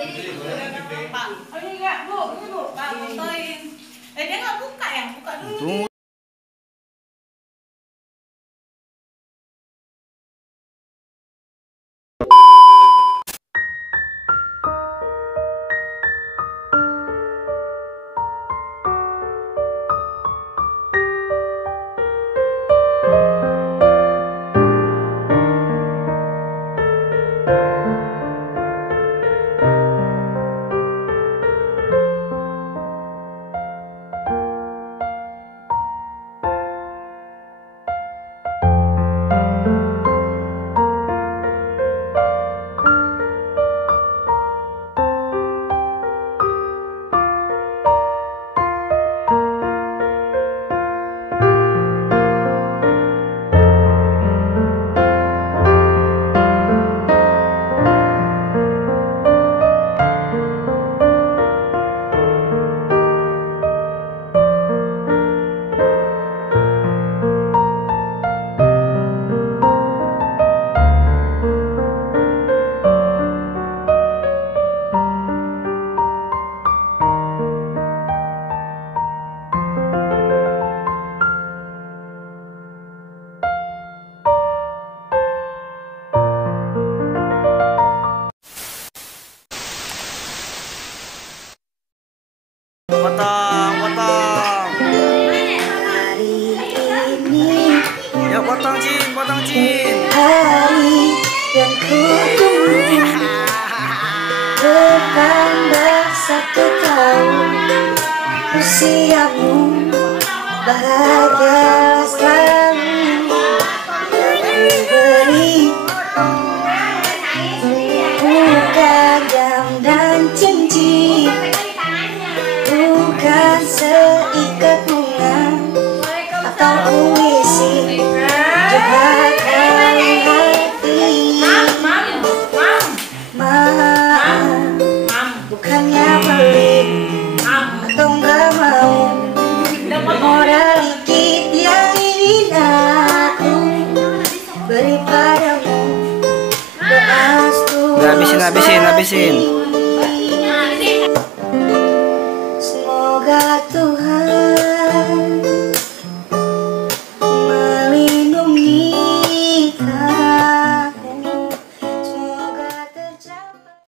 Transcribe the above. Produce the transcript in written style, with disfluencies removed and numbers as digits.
Pak, oh ini enggak Bu, ini Bu, Pak fotoin. Dia nggak buka ya, buka dulu. Tunggu. Potong, potong. Hari ini Ya potong Cin, potong Cin. hari yang ku tunggu, bertambah 1 tahun usiamu, bahagia selalu yang ku beri, bukan jam dan cincin, bukan seikat bunga atau puisi jebakan hati. Maaf, bukannya pelit atau nggak mau, modal dikit yang ingin aku beri padamu. Udah, habisin. Semoga Tuhan